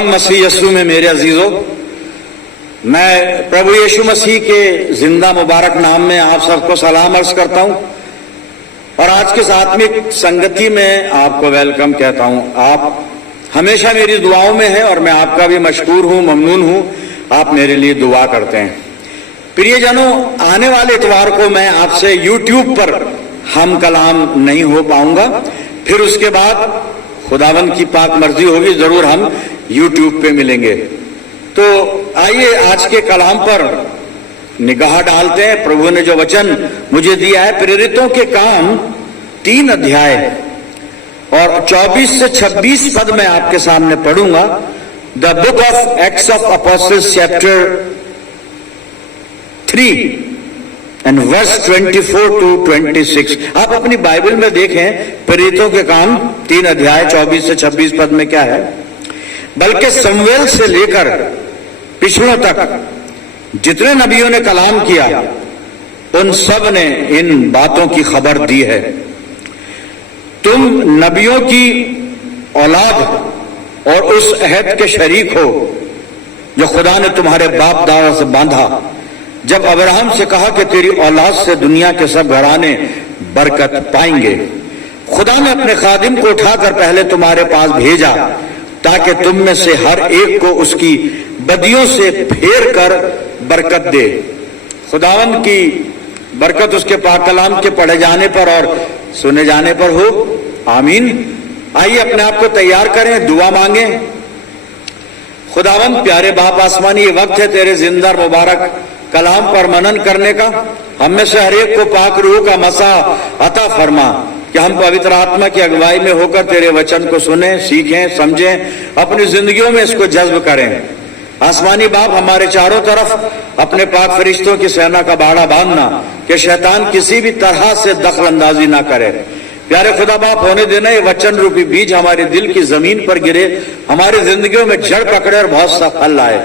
खुदावंद मसीह यीशु में मेरे अजीजों, मैं प्रभु यीशु मसीह के जिंदा मुबारक नाम में आप सबको सलाम अर्ज करता हूं और आज के आत्मिक संगति में आपको वेलकम कहता हूं। आप हमेशा मेरी दुआओं में हैं और मैं आपका भी मशकूर हूं, ममनून हूं, आप मेरे लिए दुआ करते हैं। प्रियजनों, आने वाले इतवार को मैं आपसे YouTube पर हम कलाम नहीं हो पाऊंगा, फिर उसके बाद खुदावंद की पाक मर्जी होगी, जरूर हम YouTube पे मिलेंगे। तो आइए आज के कलाम पर निगाह डालते हैं। प्रभु ने जो वचन मुझे दिया है, प्रेरितों के काम 3 अध्याय और 24 से 26 पद मैं आपके सामने पढ़ूंगा। The book of Acts of Apostles chapter 3 and verse 24 to 26। आप अपनी बाइबल में देखें, प्रेरितों के काम 3 अध्याय 24 से 26 पद में क्या है। बल्कि शमूएल से लेकर पिछड़ों तक जितने नबियों ने कलाम किया, उन सब ने इन बातों की खबर दी है। तुम नबियों की औलाद और उस अहद के शरीक हो जो खुदा ने तुम्हारे बाप दादा से बांधा, जब अब्राहम से कहा कि तेरी औलाद से दुनिया के सब घराने बरकत पाएंगे। खुदा ने अपने खादिम को उठाकर पहले तुम्हारे पास भेजा ताकि तुम में से हर एक को उसकी बदियों से फेर कर बरकत दे। खुदावंद की बरकत उसके पाक कलाम के पढ़े जाने पर और सुने जाने पर हो, आमीन। आइए अपने आप को तैयार करें, दुआ मांगे। खुदावंद प्यारे बाप आसमानी, ये वक्त है तेरे जिंदा मुबारक कलाम पर मनन करने का। हम में से हर एक को पाक रूह का मसा अता फरमा कि हम पवित्र आत्मा की अगुवाई में होकर तेरे वचन को सुने, सीखें, समझें, अपनी जिंदगियों में इसको जज्ब करें। आसमानी बाप, हमारे चारों तरफ अपने पाक फरिश्तों की सेना का बाड़ा बांधना कि शैतान किसी भी तरह से दखल अंदाजी ना करे। प्यारे खुदा बाप, होने देना ये वचन रूपी बीज हमारे दिल की जमीन पर गिरे, हमारी जिंदगियों में जड़ पकड़े और बहुत सा फल लाए।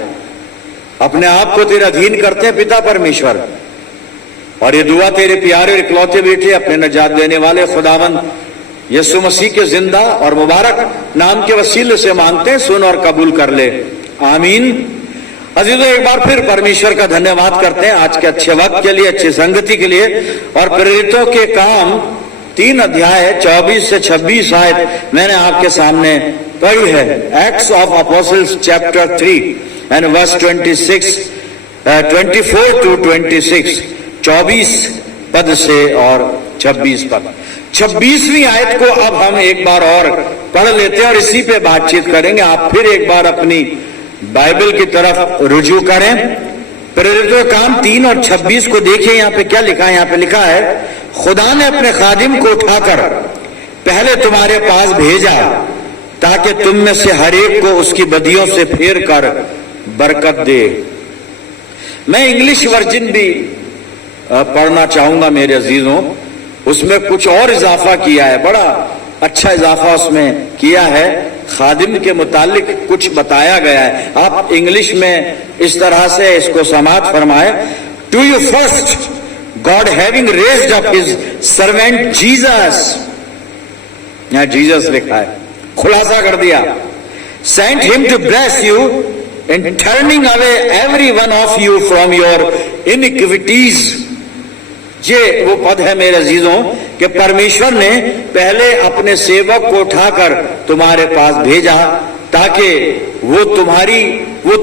अपने आप को तेरे अधीन करते हैं पिता परमेश्वर, और ये दुआ तेरे प्यारे और इकलौते बेटे अपने नजात देने वाले खुदावंद यीशु मसीह के जिंदा और मुबारक नाम के वसीले से मांगते हैं, सुन और कबूल कर ले, आमीन। अजीजों, एक बार फिर परमेश्वर का धन्यवाद करते हैं आज के अच्छे वक्त के लिए, अच्छी संगति के लिए। और प्रेरितों के काम 3 अध्याय 24 से 26 आयत मैंने आपके सामने पढ़ी है। Acts of Apostles chapter 3 and verse 24 to 26, 24 पद से और 26 पद। 26वीं आयत को अब हम एक बार और पढ़ लेते हैं और इसी पे बातचीत करेंगे। आप फिर एक बार अपनी बाइबल की तरफ रुजू करें। प्रेरितों के काम 3 और 26 को देखिए, यहाँ पे क्या लिखा है। यहाँ पे लिखा है, खुदा ने अपने खादिम को उठाकर पहले तुम्हारे पास भेजा ताकि तुम में से हर एक को उसकी बदियों से फेर कर बरकत दे। मैं इंग्लिश वर्जन भी पढ़ना चाहूंगा मेरे अजीजों, उसमें कुछ और इजाफा किया है, बड़ा अच्छा इजाफा उसमें किया है। खादिम के मुतालिक कुछ बताया गया है। आप इंग्लिश में इस तरह से इसको समाप्त फरमाए, to you first God having raised up his servant Jesus, यहां जीसस लिखा है, खुलासा कर दिया, sent him to bless you in turning away every one of you from your iniquities. ये वो पद है मेरे अजीजों कि परमेश्वर ने पहले अपने सेवक को उठाकर तुम्हारे पास भेजा ताकि वो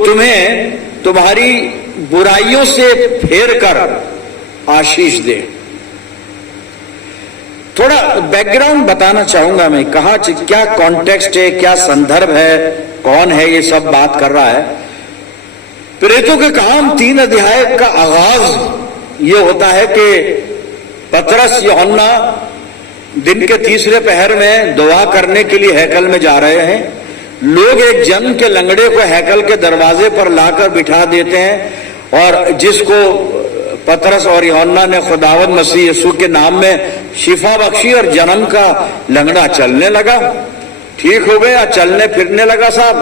तुम्हें तुम्हारी बुराइयों से फेर कर आशीष दे। थोड़ा बैकग्राउंड बताना चाहूंगा मैं, कहाँ क्या कॉन्टेक्स्ट है, क्या संदर्भ है, कौन है ये सब बात कर रहा है। प्रेरितों के काम 3 अध्याय का आगाज ये होता है कि पतरस यूहन्ना दिन के तीसरे पहर में दुआ करने के लिए हैकल में जा रहे हैं। लोग एक जन के लंगड़े को हैकल के दरवाजे पर लाकर बिठा देते हैं और जिसको पतरस और यूहन्ना ने खुदावंद मसीह यीशु के नाम में शिफा बख्शी और जन्म का लंगड़ा चलने लगा, ठीक हो गया, चलने फिरने लगा साहब।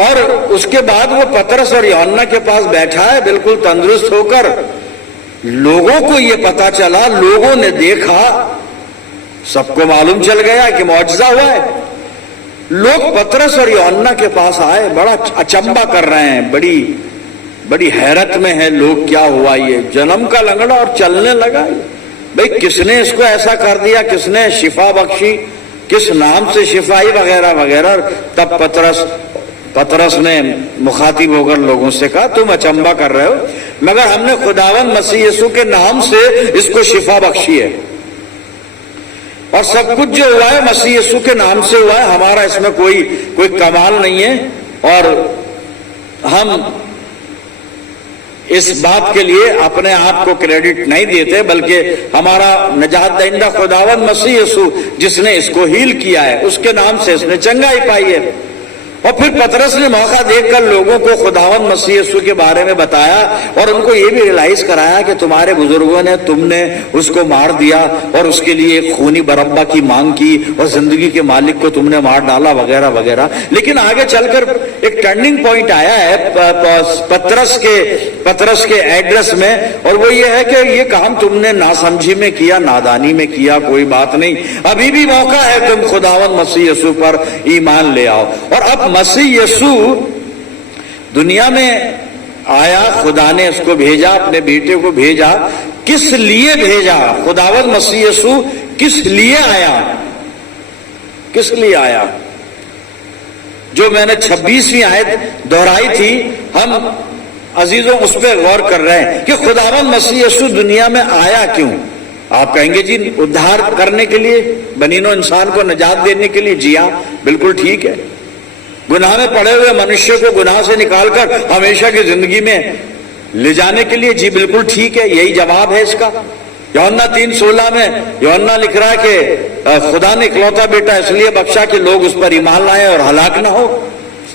और उसके बाद वो पतरस और यूहन्ना के पास बैठा है बिल्कुल तंदुरुस्त होकर। लोगों को ये पता चला, लोगों ने देखा, सबको मालूम चल गया कि मौजज़ा हुआ है। लोग पतरस और यूहन्ना के पास आए, बड़ा अचंबा कर रहे हैं, बड़ी हैरत में है लोग, क्या हुआ ये, जन्म का लंगड़ा और चलने लगा, भाई किसने इसको ऐसा कर दिया, किसने शिफा बख्शी, किस नाम से शिफाई वगैरह वगैरह। तब पतरस ने मुखातिब होकर लोगों से कहा, तुम अचंबा कर रहे हो, मगर हमने खुदावंद मसीह यीशु के नाम से इसको शिफा बख्शी है, और सब कुछ जो हुआ है मसीह यीशु के नाम से हुआ है, हमारा इसमें कोई कमाल नहीं है, और हम इस बात के लिए अपने आप को क्रेडिट नहीं देते, बल्कि हमारा निजात दहिंदा खुदावंद मसीह यीशु जिसने इसको हील किया है, उसके नाम से इसने चंगाई पाई है। और फिर पतरस ने मौका देखकर लोगों को खुदावंद मसीह यीशु के बारे में बताया, और उनको ये भी रियलाइज कराया कि तुम्हारे बुजुर्गों ने, तुमने उसको मार दिया और उसके लिए खूनी बरब्बा की मांग की, और जिंदगी के मालिक को तुमने मार डाला वगैरह वगैरह। लेकिन आगे चलकर एक टर्निंग पॉइंट आया है पतरस के एड्रेस में, और वो ये है कि ये काम तुमने नासमझी में किया, नादानी में किया, कोई बात नहीं, अभी भी मौका है, तुम खुदावंद मसीह यीशु पर ईमान ले आओ। और अब मसीह यीशु दुनिया में आया, खुदा ने उसको भेजा, अपने बेटे को भेजा, किस लिए भेजा? खुदावंद मसीह यीशु किस लिए आया? किस लिए आया? जो मैंने 26वीं आयत दोहराई थी, हम अजीजों उस पर गौर कर रहे हैं कि खुदावंद मसीह यीशु दुनिया में आया क्यों? आप कहेंगे जी उद्धार करने के लिए, बनीनो इंसान को निजात देने के लिए। जी हाँ, बिल्कुल ठीक है। गुनाह में पड़े हुए मनुष्य को गुनाह से निकालकर हमेशा की जिंदगी में ले जाने के लिए। जी बिल्कुल ठीक है, यही जवाब है इसका। यूहन्ना 3:16 में यूहन्ना लिख रहा है कि खुदा ने इकलौता बेटा इसलिए बख्शा कि लोग उस पर ईमान लाए और हलाक ना हो।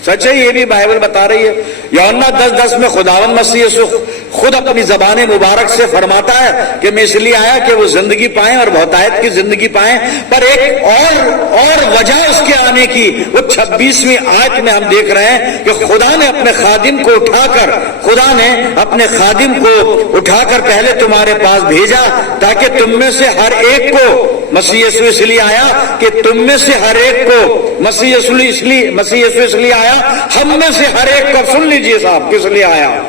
सच है, ये भी बाइबल बता रही है। यूहन्ना 10:10 में खुदावंद मसीह यीशु खुद अपनी ज़बान मुबारक से फरमाता है कि मैं इसलिए आया कि वो जिंदगी पाएं और बहुतायत की जिंदगी पाएं। पर एक और वजह उसके आने की, वो 26वीं आयत में हम देख रहे हैं कि खुदा ने अपने खादिम को उठाकर पहले तुम्हारे पास भेजा, ताकि तुम में से हर एक को, मसीह यीशु इसलिए आया कि तुम में से हर एक को, मसीह यीशु इसलिए आया, हम में से हर एक को। सुन लीजिए साहब, किस लिए आया?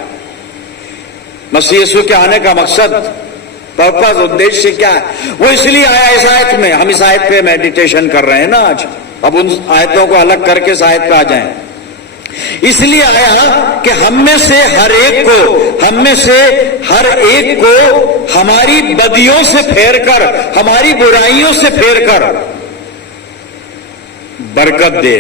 मसीह यीशु के आने का मकसद, पर्पस, उद्देश्य क्या है? वो इसलिए आया इस आयत में। हम इस आयत पे मेडिटेशन कर रहे हैं ना आज। अब उन आयतों को अलग करके इस आयत पे आ जाएं। इसलिए आया कि हम में से हर एक को हमारी बदियों से फेर कर, हमारी बुराइयों से फेर कर बरकत दे।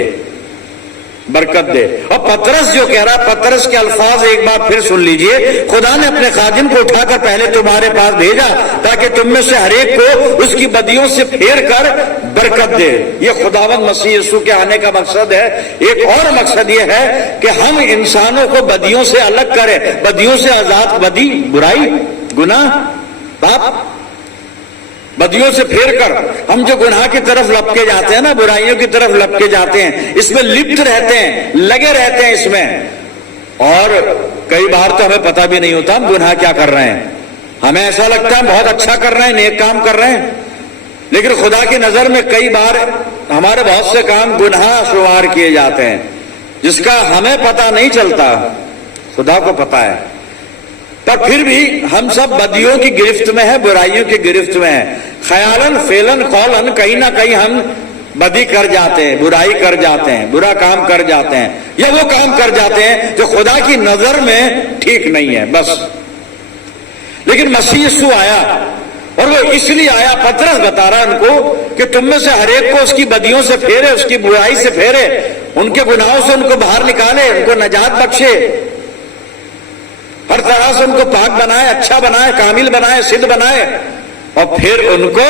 और पतरस जो कह रहा, पतरस के अल्फाज एक बार फिर सुन लीजिए। खुदा ने अपने खादिम को उठाकर पहले तुम्हारे पास भेजा, ताकि तुम में से हर एक को उसकी बदियों से फेर कर बरकत दे। ये खुदावंद मसीह यीशु के आने का मकसद है। एक और मकसद ये है कि हम इंसानों को बदियों से अलग करें, बदियों से आजाद, बदी, बुराई, गुनाह, पाप, बदियों से फेर कर। हम जो गुनाह की तरफ लपके जाते हैं ना, बुराइयों की तरफ लपके जाते हैं, इसमें लिप्त रहते हैं, लगे रहते हैं इसमें, और कई बार तो हमें पता भी नहीं होता हम गुनाह क्या कर रहे हैं। हमें ऐसा लगता है बहुत अच्छा कर रहे हैं, नेक काम कर रहे हैं, लेकिन खुदा की नजर में कई बार हमारे बहुत से काम गुनाह शुमार किए जाते हैं, जिसका हमें पता नहीं चलता, खुदा को पता है। पर फिर भी हम सब बदियों की गिरफ्त में है, बुराइयों की गिरफ्त में है। ख्यालन, फेलन, कौलन, कहीं ना कहीं हम बदी कर जाते हैं, बुराई कर जाते हैं, बुरा काम कर जाते हैं, या वो काम कर जाते हैं जो खुदा की नजर में ठीक नहीं है, बस। लेकिन मसीह यीशु आया, और वो इसलिए आया, पतरस बता रहा है उनको कि तुम में से हर एक को उसकी बदियों से फेरे, उसकी बुराई से फेरे, उनके गुनाहों से उनको बाहर निकाले, उनको नजात बख्शे, हर तरह से उनको पाक बनाए, अच्छा बनाए, कामिल बनाए, सिद्ध बनाए, और फिर उनको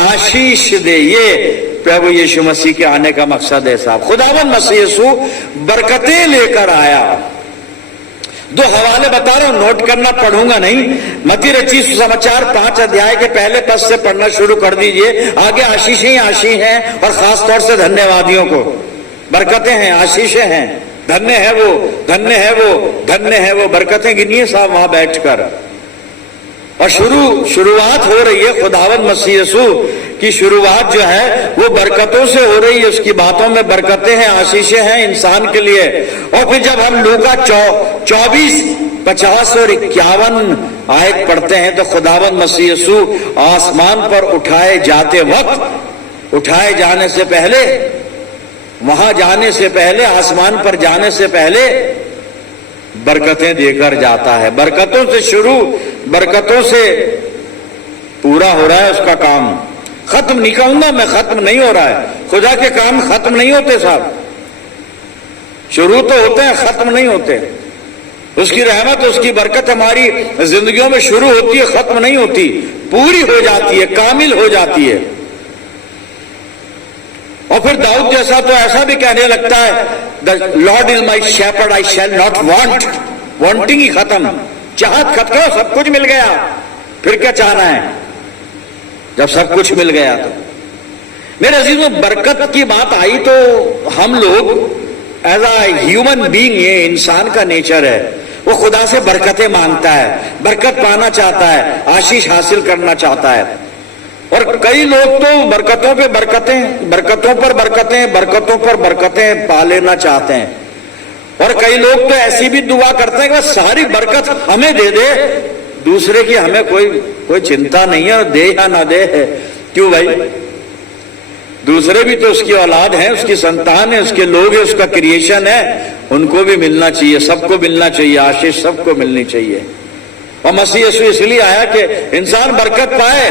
आशीष दे। ये प्रभु यीशु मसीह के आने का मकसद है साहब। खुदावंद मसीह यीशु बरकतें लेकर आया। 2 हवाले बता रहा हूं, नोट करना, पढ़ूंगा नहीं। मत्ती रचित सुसमाचार 5 अध्याय के पहले पद से पढ़ना शुरू कर दीजिए। आगे आशीष ही आशीष हैं, और खास तौर से धन्यवादियों को बरकतें हैं, आशीषें हैं। धन्य है वो, धन्य है वो, धन्य है वो। बरकतें गिनिए साहब वहां बैठकर। اور شروعات ہو رہی ہے خداوند مسیح یسوع کی شروعات جو ہے وہ برکتوں سے ہو رہی ہے، اس کی باتوں میں برکتیں ہیں، آشیشیں ہیں انسان کے لیے۔ اور پھر جب ہم لوکا 24 50 اور 51 آیت پڑھتے ہیں تو خداوند مسیح یسوع آسمان پر اٹھائے جاتے وقت، اٹھائے جانے سے پہلے، وہاں جانے سے پہلے، آسمان پر جانے سے پہلے برکتیں دے کر جاتا ہے۔ برکتوں سے شروع، برکتوں سے پورا ہو رہا ہے اس کا کام۔ ختم نہیں کہوں گا میں، ختم نہیں ہو رہا ہے، خدا کے کام ختم نہیں ہوتے صاحب، شروع تو ہوتے ہیں، ختم نہیں ہوتے۔ اس کی رحمت، اس کی برکت ہماری زندگیوں میں شروع ہوتی ہے، ختم نہیں ہوتی، پوری ہو جاتی ہے، کامل ہو جاتی ہے۔ اور پھر داؤد جیسا تو ایسا بھی کہنے لگتا ہے The Lord is my shepherd, I shall not want۔ Wanting ہی ختم، چاہت ختم، سب کچھ مل گیا، پھر کیا چاہنا ہے جب سب کچھ مل گیا تو۔ میرے عزیزوں، برکت کی بات آئی تو ہم لوگ ایز اے ہیومن بینگ، یہ انسان کا نیچر ہے، وہ خدا سے برکتیں مانگتا ہے، برکت پانا چاہتا ہے، آشیش حاصل کرنا چاہتا ہے۔ اور کئی لوگ تو برکتوں پہ برکتیں، برکتوں پر برکتیں، برکتوں پر برکتیں پا لینا چاہتے ہیں۔ اور کئی لوگ تو ایسی بھی دعا کرتے ہیں کہ ساری برکت ہمیں دے دے، دوسرے کی ہمیں کوئی چنتا نہیں ہے، دے یا نہ دے۔ کیوں بھائی؟ دوسرے بھی تو اس کی اولاد ہیں، اس کی سنتان ہے، اس کے لوگ ہیں، اس کا کریشن ہے، ان کو بھی ملنا چاہیے، سب کو ملنا چاہیے، آشیش سب کو ملنی چاہیے۔ اور مسیح یسوع اس لیے آیا کہ انسان برکت پائے،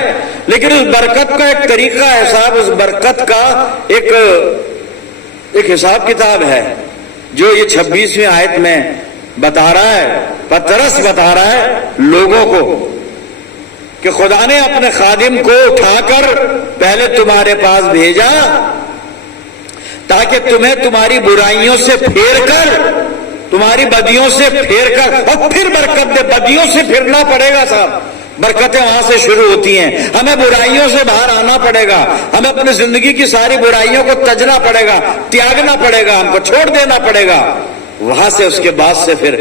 لیکن اس برکت کا ایک طریقہ ہے صاحب، اس برکت کا ایک حساب کتاب ہے جو یہ 26ویں آیت میں بتا رہا ہے، پترس بتا رہا ہے لوگوں کو کہ خدا نے اپنے خادم کو اٹھا کر پہلے تمہارے پاس بھیجا تاکہ تمہیں تمہاری برائیوں سے پھیر کر، تمہاری بدیوں سے پھیر کر، اور پھر برکت دے۔ بدیوں سے پھرنا پڑے گا صاحب، برکتیں وہاں سے شروع ہوتی ہیں۔ ہمیں برائیوں سے باہر آنا پڑے گا، ہمیں اپنی زندگی کی ساری برائیوں کو تجنا پڑے گا، تیاگنا پڑے گا، ہم کو چھوڑ دینا پڑے گا۔ وہاں سے اس کے بعد سے پھر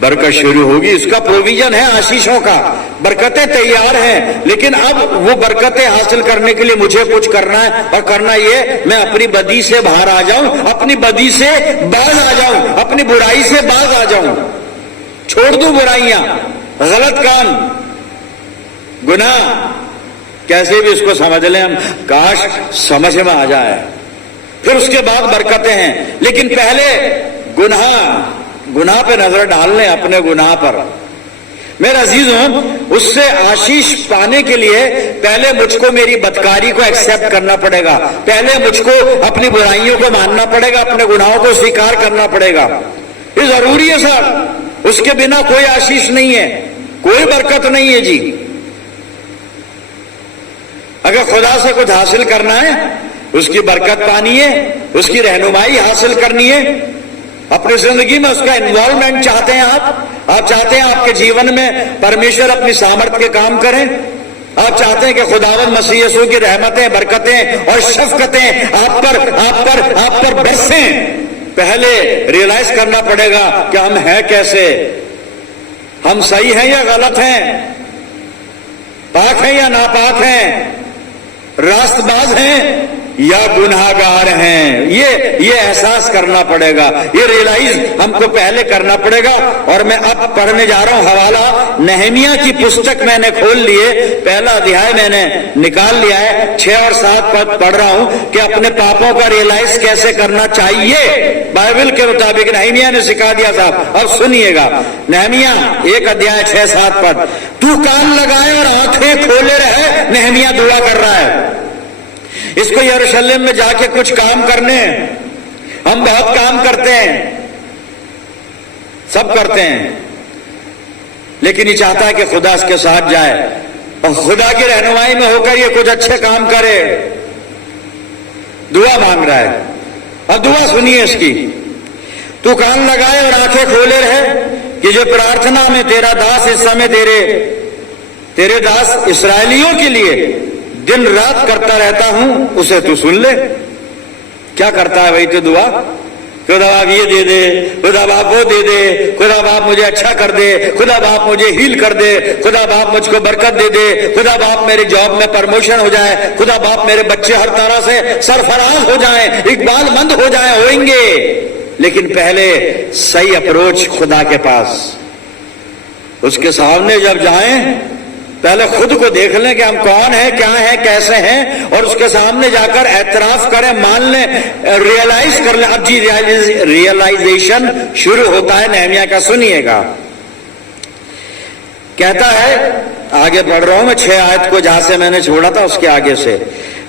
برکت شروع ہوگی۔ اس کا پروویژن ہے آشیشوں کا، برکتیں تیار ہیں، لیکن اب وہ برکتیں حاصل کرنے کے لیے مجھے کچھ کرنا ہے، اور کرنا یہ میں اپنی بدی سے باہر آ جاؤں، اپنی بدی سے باز آ جاؤں، اپنی برائی سے باز آ جاؤں، چھوڑ دوں برائیاں، غلط کام، گناہ، کیسے بھی اس کو سمجھ لیں ہم، کاش سمجھ میں آ جائے۔ پھر اس کے بعد برکتیں ہیں، لیکن پہلے گناہ پہ نظر ڈال لیں، اپنے گناہ پر۔ میرے عزیزوں، اس سے آشیش پانے کے لیے پہلے مجھ کو میری بدکاری کو ایکسپٹ کرنا پڑے گا، پہلے مجھ کو اپنی برائیوں کو ماننا پڑے گا، اپنے گناہوں کو سویکار کرنا پڑے گا۔ یہ ضروری ہے صاحب، اس کے بنا کوئی آشیش نہیں ہے، کوئی برکت نہیں ہے جی۔ اگر خدا سے کچھ حاصل کرنا ہے، اس کی برکت پانی ہے، اس کی رہنمائی حاصل کرنی ہے، اپنی زندگی میں اس کا انوالومنٹ چاہتے ہیں آپ چاہتے ہیں آپ کے جیون میں پرمیشور اپنی سامرتھ کے کام کریں، آپ چاہتے ہیں کہ خداوند مسیح یسوع کی رحمتیں، برکتیں اور شفقتیں آپ پر برسیں، پہلے ریئلائز کرنا پڑے گا کہ ہم ہیں کیسے، ہم صحیح ہیں یا غلط ہیں، پاک ہیں یا ناپاک ہیں، راست باز ہیں یا گناہگار ہیں۔ یہ احساس کرنا پڑے گا، یہ ریئلائز ہم کو پہلے کرنا پڑے گا۔ اور میں اب پڑھنے جا رہا ہوں حوالہ نہمیہ کی پستک، میں نے کھول لیے، پہلا ادھیائے میں نے نکال لیا ہے، 6 اور 7 پد پڑھ رہا ہوں کہ اپنے پاپوں کا ریئلائز کیسے کرنا چاہیے بائبل کے مطابق۔ نہمیہ نے سکھا دیا صاحب، اب سنیے گا، نہمیہ 1 ادھیائے 6-7 پد۔ تو کان لگائے اور آنکھیں کھولے رہے، نہمیہ دعا کر رہا ہے۔ اس کو یروشلم میں جا کے کچھ کام کرنے، ہم بہت کام کرتے ہیں، سب کرتے ہیں، لیکن یہ چاہتا ہے کہ خدا اس کے ساتھ جائے اور خدا کی رہنمائی میں ہو کر یہ کچھ اچھے کام کرے، دعا مانگ رہا ہے۔ اب دعا سنیے اس کی، تو کان لگائے اور آنکھیں کھولے رہے کہ جو پرارتھنا میں تیرا داس اس سمے تیرے داس اسرائیلیوں کے لیے دن رات کرتا رہتا ہوں، اسے تو سن لے۔ کیا کرتا ہے بھائی تو دعا؟ खुदा बाप ये दे दे, खुदा बाप वो दे दे, खुदा बाप मुझे अच्छा कर दे, खुदा बाप मुझे हील कर दे, खुदा बाप मुझको बरकत दे दे, खुदा बाप मेरे जॉब में प्रमोशन हो जाए, खुदा बाप मेरे बच्चे हर तरह से सरफराज हो जाएं, इकबालमंद हो जाएं, होंगे। लेकिन पहले सही अप्रोच खुदा के पास, उसके सामने जब जाएं पहले खुद को देख लें कि हम कौन हैं, क्या हैं, कैसे हैं, और उसके सामने जाकर एतराफ करें, मान लें, रियलाइज कर लें। अब जी रियलाइजेशन शुरू होता है नेहमिया का, सुनिएगा। कहता है, आगे बढ़ रहा हूं मैं 6 आयत को जहां से मैंने छोड़ा था उसके आगे से,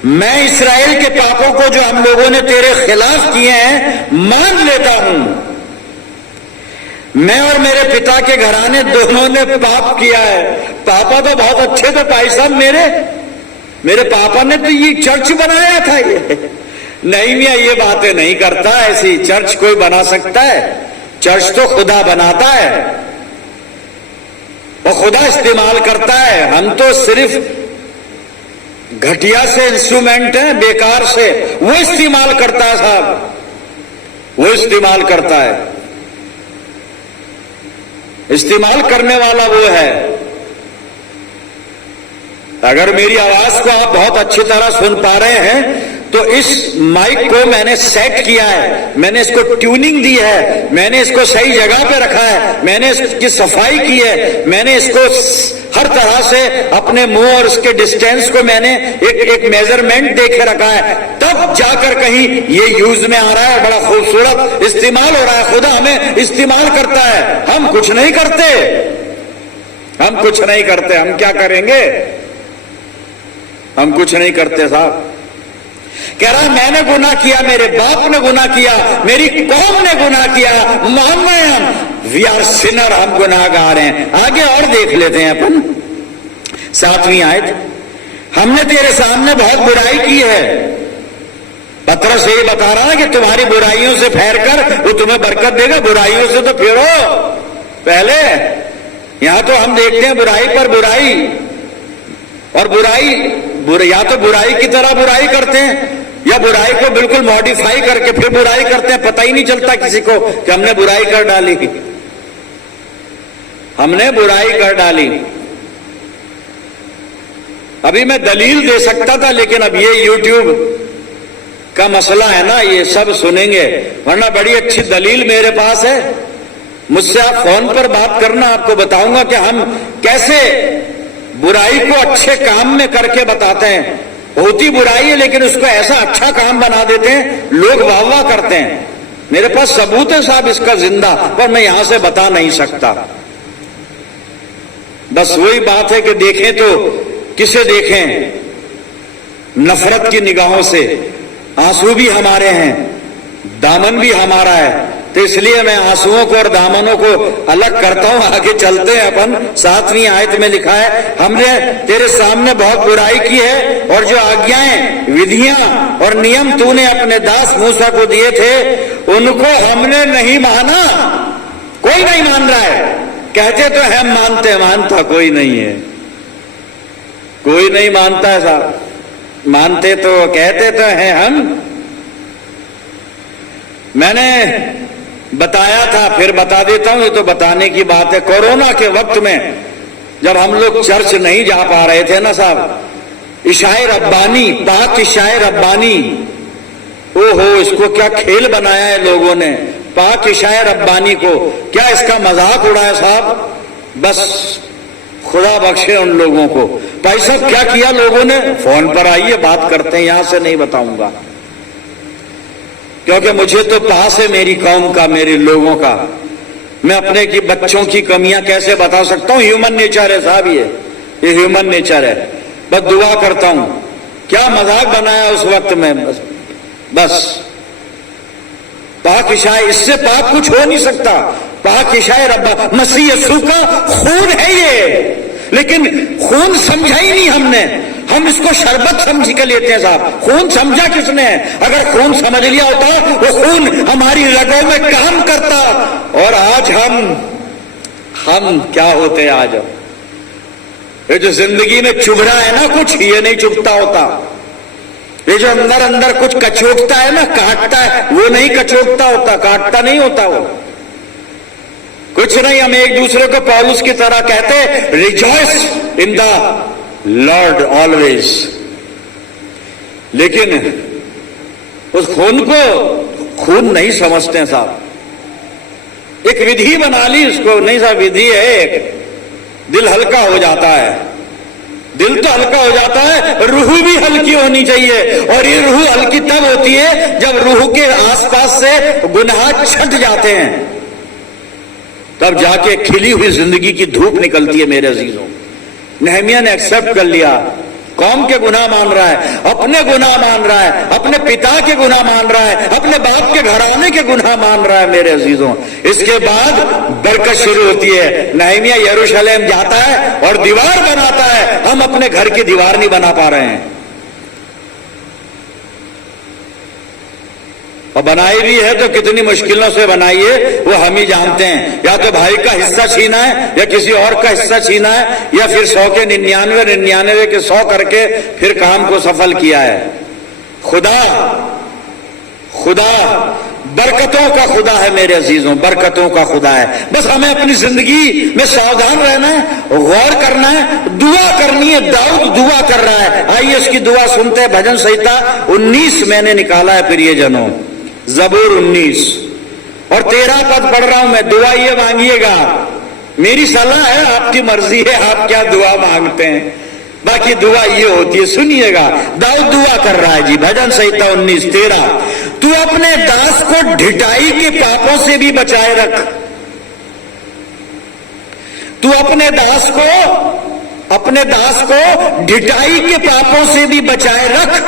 मैं इस्राएल के पापों को जो हम लोगों ने तेरे खिलाफ किए हैं मान लेता हूं। मैं और मेरे पिता के घराने दोनों ने पाप किया है। पापा तो बहुत अच्छे थे भाई साहब, मेरे पापा ने तो ये चर्च बनाया था। ये नेहमिया ये बातें नहीं करता, ऐसी चर्च कोई बना सकता है? चर्च तो खुदा बनाता है और खुदा इस्तेमाल करता है। हम तो सिर्फ घटिया से इंस्ट्रूमेंट हैं, बेकार से, वो इस्तेमाल करता है साहब, वो इस्तेमाल करता है। इस्तेमाल करने वाला वो है। अगर मेरी आवाज को आप बहुत अच्छी तरह सुन पा रहे हैं तो इस माइक को मैंने सेट किया है, मैंने इसको ट्यूनिंग दी है, मैंने इसको सही जगह पे रखा है, मैंने इसकी सफाई की है, मैंने इसको हर तरह से अपने मुंह और उसके डिस्टेंस को मैंने एक मेजरमेंट देके रखा है, तब जाकर कहीं ये यूज में आ रहा है, बड़ा खूबसूरत इस्तेमाल हो रहा है। खुदा हमें इस्तेमाल करता है, हम कुछ नहीं करते, हम कुछ नहीं करते। हम क्या करेंगे? हम कुछ नहीं करते साहब। कह रहा मैंने गुनाह किया, मेरे बाप ने गुनाह किया, मेरी कौम ने गुनाह किया, मान रहे हम, वी आर सिनर, हम गुनाहगार हैं। आगे और देख लेते हैं अपन 7वीं आयत, हमने तेरे सामने बहुत बुराई की है। पतरस यही बता रहा है कि तुम्हारी बुराइयों से फेर कर वो तुम्हें बरकत देगा, बुराइयों से तो फेरो पहले। यहां तो हम देखते हैं बुराई पर बुराई, और या तो बुराई की तरह बुराई करते हैं या बुराई को बिल्कुल मॉडिफाई करके फिर बुराई करते हैं। पता ही नहीं चलता किसी को कि हमने बुराई कर डाली, हमने बुराई कर डाली। अभी मैं दलील दे सकता था, लेकिन अब ये YouTube का मसला है ना, ये सब सुनेंगे, वरना बड़ी अच्छी दलील मेरे पास है। मुझसे आप फोन पर बात करना, आपको बताऊंगा कि हम कैसे बुराई को अच्छे काम में करके बताते हैं। होती बुराई है लेकिन उसको ऐसा अच्छा काम बना देते हैं, लोग वाह वाह करते हैं। मेरे पास सबूत है साहब इसका जिंदा, पर मैं यहां से बता नहीं सकता। बस वही बात है कि देखें तो किसे देखें? नफरत की निगाहों से। आंसू भी हमारे हैं, दामन भी हमारा है, तो इसलिए मैं आंसुओं को और दामनों को अलग करता हूं। आगे चलते हैं अपन। 7वीं आयत में लिखा है, हमने तेरे सामने बहुत बुराई की है और जो आज्ञाएं, विधियां और नियम तूने अपने दास मूसा को दिए थे उनको हमने नहीं माना। कोई नहीं मान रहा है, कहते तो हम मानते, मानता कोई नहीं है, कोई नहीं मानता है साहब। मानते तो, कहते तो हैं हम। मैंने बताया था, फिर बता देता हूं, ये तो बताने की बात है। कोरोना के वक्त में जब हम लोग चर्च नहीं जा पा रहे थे ना साहब, इशाए रब्बानी, पाक इशाए रब्बानी, ओहो इसको क्या खेल बनाया है लोगों ने, पाक इशाए रब्बानी को क्या इसका मजाक उड़ाया साहब। बस खुदा बख्शे उन लोगों को। भाई साहब क्या किया लोगों ने? फोन पर आइए बात करते हैं, यहां से नहीं बताऊंगा, क्योंकि मुझे तो पास है मेरी कौम का, मेरे लोगों का। मैं अपने की बच्चों की कमियां कैसे बता सकता हूं? ह्यूमन नेचर है साहब, ये ह्यूमन नेचर है। बस दुआ करता हूं। क्या मजाक बनाया उस वक्त में। बस पाक इशाए, इससे पाक कुछ हो नहीं सकता। पाक इशाए रब्बा, मसीह यीशु का खून है ये, लेकिन खून समझा ही नहीं हमने। हम इसको शरबत समझ के लेते हैं साहब। खून समझा किसने? अगर खून समझ लिया होता वो खून हमारी रगों में काम करता, और आज हम क्या होते? आज ये जो जिंदगी में चुभ रहा है ना कुछ, ये नहीं चुभता होता। یہ جو اندر اندر کچھ کچوٹتا ہے نا، کاٹتا ہے، وہ نہیں کچوٹتا ہوتا، کاٹتا نہیں ہوتا وہ کچھ نہیں. ہم ایک دوسرے کو پولس کی طرح کہتے ریجوائس ان دا لارڈ آلویز. لیکن اس خون کو خون نہیں سمجھتے صاحب. ایک ودھی بنا لی اس کو، نہیں صاحب ودھی ہے ایک. دل ہلکا ہو جاتا ہے، دل تو ہلکا ہو جاتا ہے، روح بھی ہلکی ہونی چاہیے. اور یہ روح ہلکی تب ہوتی ہے جب روح کے آس پاس سے گناہ چھٹ جاتے ہیں، تب جا کے کھلی ہوئی زندگی کی دھوپ نکلتی ہے میرے عزیزوں. نہمیہ نے ایکسپٹ کر لیا، قوم کے گناہ مان رہا ہے، اپنے گناہ مان رہا ہے، اپنے پتا کے گناہ مان رہا ہے، اپنے باپ کے گھرانے کے گناہ مان رہا ہے میرے عزیزوں. اس کے بعد برکت شروع ہوتی ہے. نہمیہ یروشلم جاتا ہے اور دیوار بناتا ہے. ہم اپنے گھر کی دیوار نہیں بنا پا رہے ہیں، اور بنائی بھی ہے تو کتنی مشکلوں سے بنائی ہے وہ ہم ہی جانتے ہیں. یا تو بھائی کا حصہ چھینا ہے، یا کسی اور کا حصہ چھینا ہے، یا پھر 100 کے 99 99 کے 100 کر کے پھر کام کو سفل کیا ہے. خدا برکتوں کا خدا ہے میرے عزیزوں، برکتوں کا خدا ہے. بس ہمیں اپنی زندگی میں ساودھان رہنا ہے، غور کرنا ہے، دعا کرنی ہے. داؤد دعا کر رہا ہے. آئیے اس کی دعا سنتے ہیں. بھجن سہیتا 19 میں نے نکالا ہے پھر یہ جنوں، زبور 19 اور 13 پد پڑھ رہا ہوں میں. دعا یہ مانگیے گا، میری صلاح ہے، آپ کی مرضی ہے آپ کیا دعا مانگتے ہیں. باقی دعا یہ ہوتی ہے، سنیے گا. داؤد دعا کر رہا ہے جی. بھجن سہیتا 19:13. تو اپنے داس کو ڈھٹائی کے پاپوں سے بھی بچائے رکھ. تو اپنے داس کو ڈھٹائی کے پاپوں سے بھی بچائے رکھ.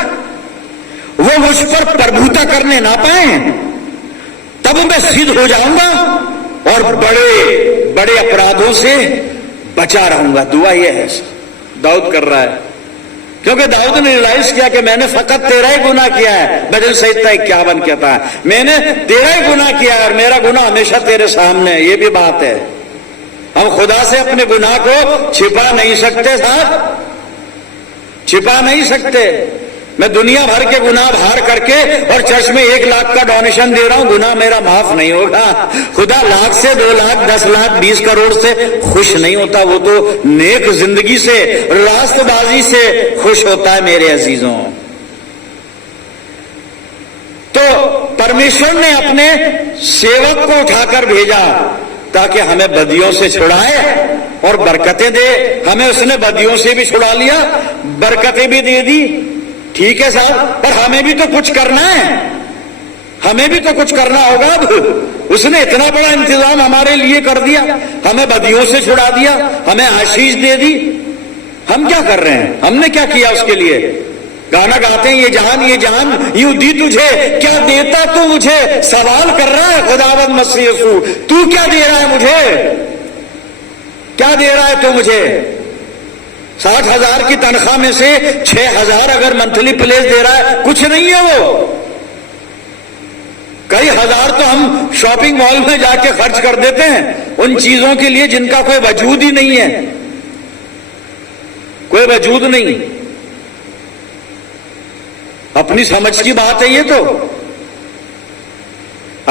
وہ مجھ پر پربھوتا کرنے نہ پائیں، تب میں سدھ ہو جاؤں گا اور بڑے بڑے اپرادھوں سے بچا رہوں گا. دعا یہ ہے داؤد کر رہا ہے، کیونکہ داؤد نے ریلائز کیا کہ میں نے فقط 13 ہی گناہ کیا ہے. بھجن سہیتا 51 کہتا ہے میں نے 13 ہی گناہ کیا ہے اور میرا گناہ ہمیشہ تیرے سامنے ہے. یہ بھی بات ہے، ہم خدا سے اپنے گناہ کو چھپا نہیں سکتے صاحب، چھپا نہیں سکتے. میں دنیا بھر کے گناہ بھار کر کے اور چرچ میں 1 لاکھ کا ڈونیشن دے رہا ہوں، گناہ میرا معاف نہیں ہوگا. خدا لاکھ سے 2 لاکھ 10 لاکھ 20 کروڑ سے خوش نہیں ہوتا، وہ تو نیک زندگی سے، راست بازی سے خوش ہوتا ہے میرے عزیزوں. تو پرمیشور نے اپنے سیوک کو اٹھا کر بھیجا تاکہ ہمیں بدیوں سے چھڑائے اور برکتیں دے. ہمیں اس نے بدیوں سے بھی چھڑا لیا، برکتیں بھی دے دی. ٹھیک ہے صاحب، پر ہمیں بھی تو کچھ کرنا ہے، ہمیں بھی تو کچھ کرنا ہوگا. اب اس نے اتنا بڑا انتظام ہمارے لیے کر دیا، ہمیں بدیوں سے چھڑا دیا، ہمیں آشیش دے دی. ہم کیا کر رہے ہیں؟ ہم نے کیا کیا اس کے لیے؟ گانا گاتے ہیں یہ جہان یوں دی تجھے، کیا دیتا تو مجھے؟ سوال کر رہا ہے خداوند مسیح یسوع، تو کیا دے رہا ہے مجھے؟ کیا دے رہا ہے تو مجھے؟ 60,000 کی تنخواہ میں سے 6,000 اگر منتھلی پلیس دے رہا ہے، کچھ نہیں ہے وہ. کئی ہزار تو ہم شاپنگ مال میں جا کے خرچ کر دیتے ہیں ان چیزوں کے لیے جن کا کوئی وجود ہی نہیں ہے، کوئی وجود نہیں. اپنی سمجھ کی بات ہے یہ تو.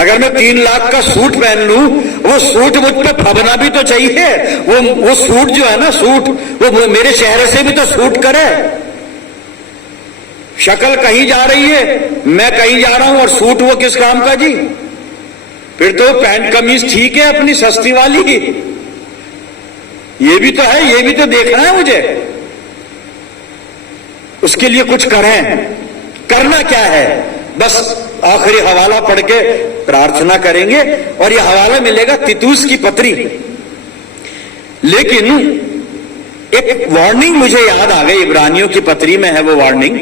اگر میں 3 لاکھ کا سوٹ پہن لوں، وہ سوٹ مجھ پہ پھبنا بھی تو چاہیے. وہ سوٹ جو ہے نا، سوٹ وہ میرے چہرے سے بھی تو سوٹ کرے. شکل کہیں جا رہی ہے، میں کہیں جا رہا ہوں، اور سوٹ وہ کس کام کا جی؟ پھر تو پینٹ قمیض ٹھیک ہے اپنی سستی والی، یہ بھی تو ہے، یہ بھی تو دیکھنا ہے مجھے. اس کے لیے کچھ کریں. کرنا کیا ہے؟ بس آخری حوالہ پڑھ کے پرارتھنا کریں گے اور یہ حوالہ ملے گا تیتوس کی پتری. لیکن ایک وارننگ مجھے یاد آ گئی، عبرانیوں کی پتری میں ہے وہ وارننگ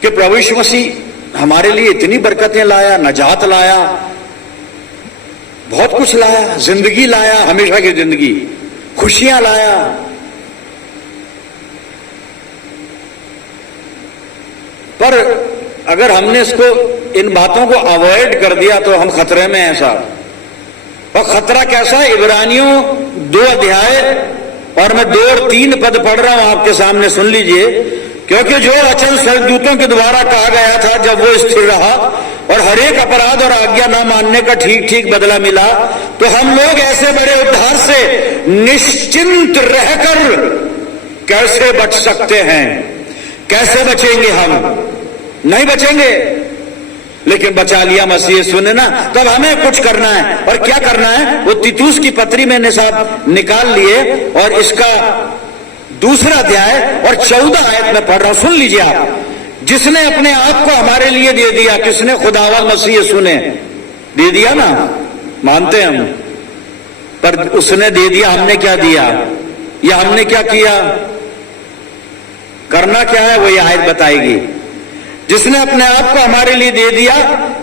کہ پربھو یسوع مسیح ہمارے لیے اتنی برکتیں لایا، نجات لایا، بہت کچھ لایا، زندگی لایا، ہمیشہ کی زندگی، خوشیاں لایا. پر اگر ہم نے اس کو ان باتوں کو اوائڈ کر دیا تو ہم خطرے میں ہیں صاحب. اور خطرہ کیسا ہے؟ عبرانیوں 2 ادھیائے اور میں 2 اور 3 پد پڑھ رہا ہوں آپ کے سامنے، سن لیجئے. क्योंकि जो वचन स्वर्गदूतों के द्वारा कहा गया था, जब वो स्थिर रहा और हर एक अपराध और आज्ञा न मानने का ठीक ठीक बदला मिला, तो हम लोग ऐसे बड़े उद्धार से निश्चिंत रहकर कैसे बच सकते हैं? कैसे बचेंगे? हम नहीं बचेंगे, लेकिन बचा लिया मसीह यीशु ने ना। तब हमें कुछ करना है, और क्या करना है? वो तीतुस की पत्री मैंने साहब निकाल लिए, और इसका दूसरा अध्याय और 14 आयत में पढ़ रहा हूं, सुन लीजिए आप। जिसने अपने आप को हमारे लिए दे दिया, किसने? खुदावंद मसीह यीशु ने दे दिया ना, मानते हैं हम, पर उसने दे दिया, हमने क्या दिया या हमने क्या किया? करना क्या है वो ये आयत बताएगी। जिसने अपने आप को हमारे लिए दे दिया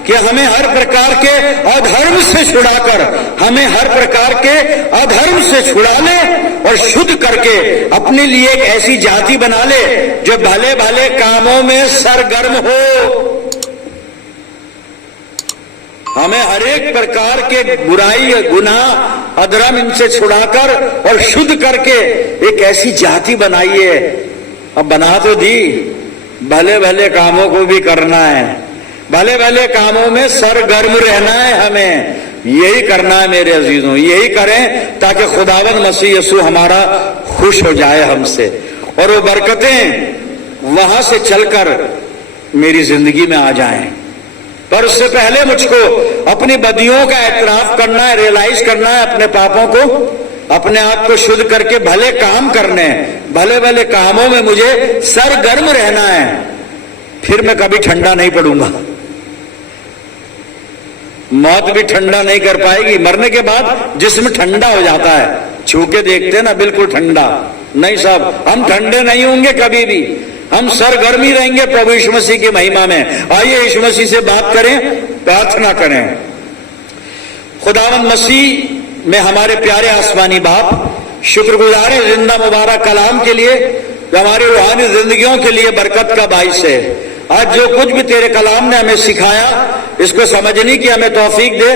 कि हमें हर प्रकार के अधर्म से छुड़ाकर, हमें हर प्रकार के अधर्म से छुड़ा ले और शुद्ध करके अपने लिए एक ऐसी जाति बना ले जो भले भले कामों में सरगर्म हो। हमें हर एक प्रकार के बुराई, गुनाह, अधर्म इनसे छुड़ाकर और शुद्ध करके एक ऐसी जाति बनाइए। अब बना तो दी, भले भले कामों को भी करना है, भले भले कामों में सरगर्म रहना है। हमें यही करना है मेरे अजीजों, यही करें ताकि खुदावंद मसीह यीशु हमारा खुश हो जाए हमसे, और वो बरकतें वहां से चलकर मेरी जिंदगी में आ जाएं। पर उससे पहले मुझको अपनी बदियों का एतराफ करना है, रियलाइज करना है अपने पापों को, अपने आप को शुद्ध करके भले काम करने हैं, भले भले कामों में मुझे सरगर्म रहना है। फिर मैं कभी ठंडा नहीं पड़ूंगा, मौत भी ठंडा नहीं कर पाएगी। मरने के बाद जिस्म ठंडा हो जाता है, छू के देखते हैं ना, बिल्कुल ठंडा नहीं साहब, हम ठंडे नहीं होंगे कभी भी, हम सरगर्मी रहेंगे प्रभु यीशु मसीह की महिमा में। आइए यीशु मसीह से बात करें, प्रार्थना करें। खुदावंद मसीह में हमारे प्यारे आसमानी बाप, शुक्रगुजार है जिंदा मुबारक कलाम के लिए, जो हमारी रूहानी जिंदगियों के लिए बरकत का बाइस है। आज जो कुछ भी तेरे कलाम ने हमें सिखाया, इसको समझने की हमें तौफीक दे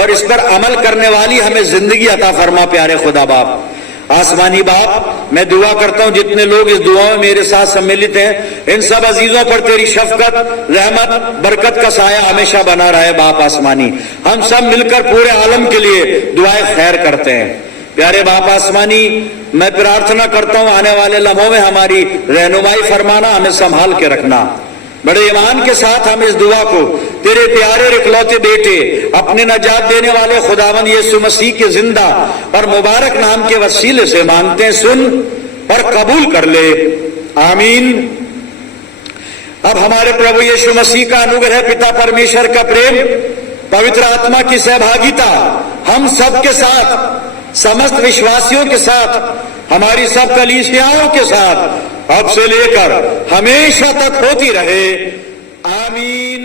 और इस पर अमल करने वाली हमें जिंदगी अता फरमा प्यारे खुदा बाप। आसमानी बाप, मैं दुआ करता हूं जितने लोग इस दुआ में मेरे साथ सम्मिलित हैं, इन सब अजीजों पर तेरी शफकत, रहमत, बरकत का साया हमेशा बना रहे बाप आसमानी। हम सब मिलकर पूरे आलम के लिए दुआएं खैर करते हैं। प्यारे बाप आसमानी, मैं प्रार्थना करता हूं आने वाले लम्हों में हमारी रहनुमाई फरमाना, हमें संभाल के रखना। बड़े ईमान के साथ हम इस दुआ को तेरे प्यारे और इकलौते बेटे, अपने नजात देने वाले खुदावंद यीशु मसीह के जिंदा और मुबारक नाम के वसीले से मांगते हैं, सुन और कबूल कर ले, आमीन। अब हमारे प्रभु यीशु मसीह का अनुग्रह, पिता परमेश्वर का प्रेम, पवित्र आत्मा की सहभागिता हम सब के साथ, समस्त विश्वासियों के साथ, हमारी सब कलीसियाओं के साथ अब से लेकर हमेशा तक होती रहे, आमीन।